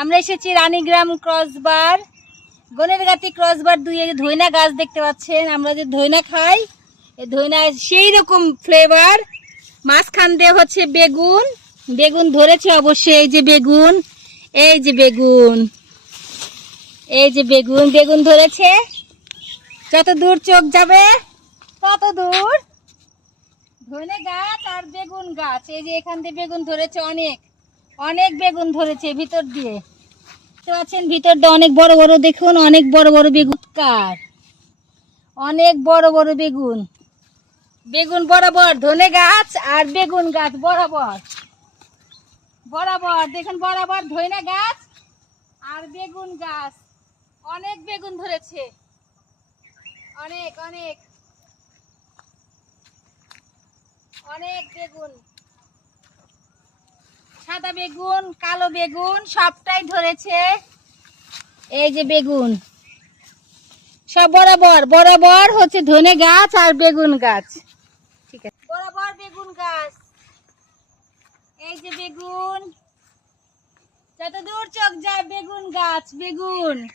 আমরা এসেছি রানীগ্রাম ক্রসবার গনের গাতি ক্রসবার দুই যে ধইনা গাছ দেখতে পাচ্ছেন, আমরা যে ধইনা খাই এই ধইনা সেই রকম ফ্লেভার মাঝখান দিয়ে হচ্ছে বেগুন বেগুন ধরেছে অবশ্যই, এই যে বেগুন, এই যে বেগুন, এই যে বেগুন বেগুন ধরেছে। যত দূর চোখ যাবে, তত দূর। ধনে গাছ আর বেগুন গাছ, এই যে এখান দিয়ে বেগুন ধরেছে অনেক অনেক বেগুন ধরেছে ভিতর দিয়ে। দেখতে পাচ্ছেন, ভিতরটা অনেক বড় বড় দেখুন, অনেক বড় বড় বেগুন। কার? অনেক বড় বড় বেগুন। বেগুন বরাবর ধনে গাছ আর বেগুন গাছ বরাবর। বরাবর, দেখুন, বরাবর ধনে গাছ আর বেগুন গাছ। অনেক বেগুন ধরেছে। অনেক অনেক। অনেক বেগুন। সাদা বেগুন, কালো বেগুন, সবটাই ধরেছে। এই যে বেগুন। সব বরাবর বরাবর হচ্ছে ধনে গাছ আর বেগুন গাছ। ঠিক আছে। বরাবর বেগুন গাছ। এই যে বেগুন। যত দূর চোখ যায় বেগুন গাছ, বেগুন।